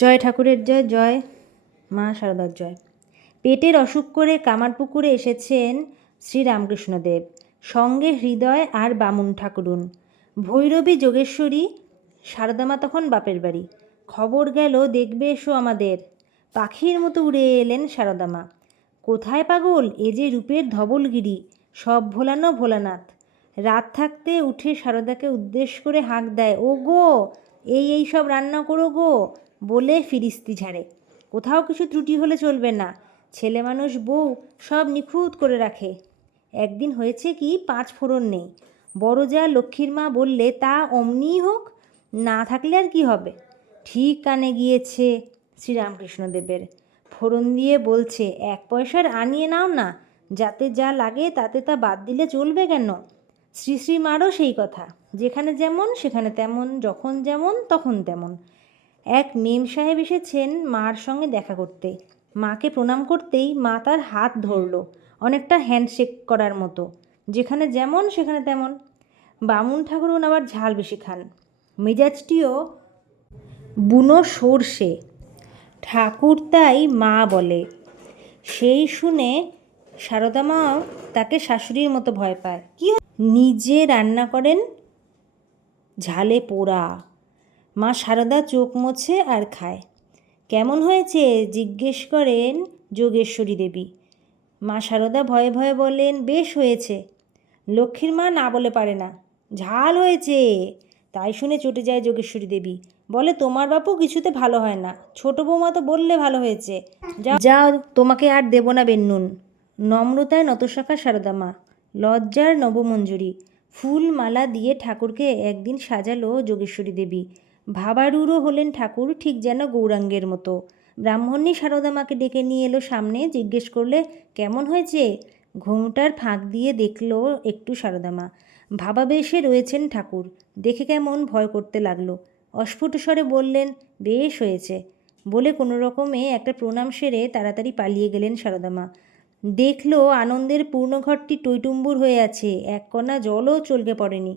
জয় ঠাকুরের জয় জয় মা শারদার জয়। পেটের অসুখ করে কামারপুকুরে এসেছেন শ্রীরামকৃষ্ণদেব। সঙ্গে হৃদয় আর বামুন ঠাকুরুন। ভৈরবী যোগেশ্বরী, শারদামা তখন বাপের বাড়ি। খবর গেল, দেখবে এসো আমাদের। পাখির মতো উড়ে এলেন শারদামা। কোথায় পাগল? এ যে রূপের ধবলগিরি। সব ভোলানো ভোলানাথ। রাত থাকতে উঠে শারদাকে উদ্দেশ্য করে হাঁক দেয় ও গো এই এই সব রান্না করো গো। বলে ফিরিস্তি ঝাড়ে। কোথাও কিছু ত্রুটি হলে চলবে না। ছেলে মানুষ, বউ, সব নিখুঁত করে রাখে। একদিন হয়েছে কি, পাঁচ ফোড়ন নেই। বড় যা লক্ষ্মীর মা বললে, তা অমনিই হোক, না থাকলে আর কি হবে? ঠিক কানে গিয়েছে শ্রীরামকৃষ্ণদেবের। ফোড়ন দিয়ে বলছে, এক পয়সার আনিয়ে নাও না, যাতে যা লাগে তাতে তা বাদ দিলে চলবে কেন? শ্রী শ্রী মারও সেই কথা। যেখানে যেমন, সেখানে তেমন, যখন যেমন, তখন তেমন। এক মেম সাহেব এসেছেন মার সঙ্গে দেখা করতে। মাকে প্রণাম করতেই মা তার হাত ধরলো, অনেকটা হ্যান্ডশেক করার মতো। যেখানে যেমন, সেখানে তেমন। বামুন ঠাকুরুন আবার ঝাল বেশি খান। মেজাজটিও বুনো সর্ষে। ঠাকুর তাই মা বলে। সেই শুনে সারদা মাও তাকে শাশুড়ির মতো ভয় পায়। কি নিজে রান্না করেন ঝালে পোড়া। মা সারদা চোখ মোছে আর খায়। কেমন হয়েছে? জিজ্ঞেস করেন যোগেশ্বরী দেবী। মা সারদা ভয়ে ভয়ে বলেন বেশ হয়েছে। লক্ষ্মীর মা না বলে পারে না। ঝাল হয়েছে। তাই শুনে চটে যায় যোগেশ্বরী দেবী। বলে, তোমার বাপু কিছুতে ভালো হয় না। ছোট বৌমা তো বললে ভালো হয়েছে। যাও তোমাকে আর দেব না বেন্নুন। নম্রতায় নতশাখা সারদা মা। লজ্জার নবমঞ্জুরি। ফুল মালা দিয়ে ঠাকুরকে একদিন সাজালো যোগেশ্বরী দেবী। ভাবারুরো হলেন ঠাকুর ঠিক যেন গৌরাঙ্গের মতো। ব্রাহ্মণী সারদা মাকে ডেকে নিয়ে এলো সামনে, জিজ্ঞেস করলে, কেমন হয়েছে? ঘোমটার ফাঁক দিয়ে দেখল একটু সারদা মা ভাবাবেশে রয়েছেন ঠাকুর। দেখে কেমন ভয় করতে লাগল। অস্ফুট স্বরে বললেন, বেশ হয়েছে। বলে কোনো রকমে একটা প্রণাম সেরে তাড়াতাড়ি পালিয়ে গেলেন সারদা মা দেখল আনন্দের পূর্ণঘরটি টইটুম্বুর হয়ে আছে। এক কণা জলও চলকে পড়েনি।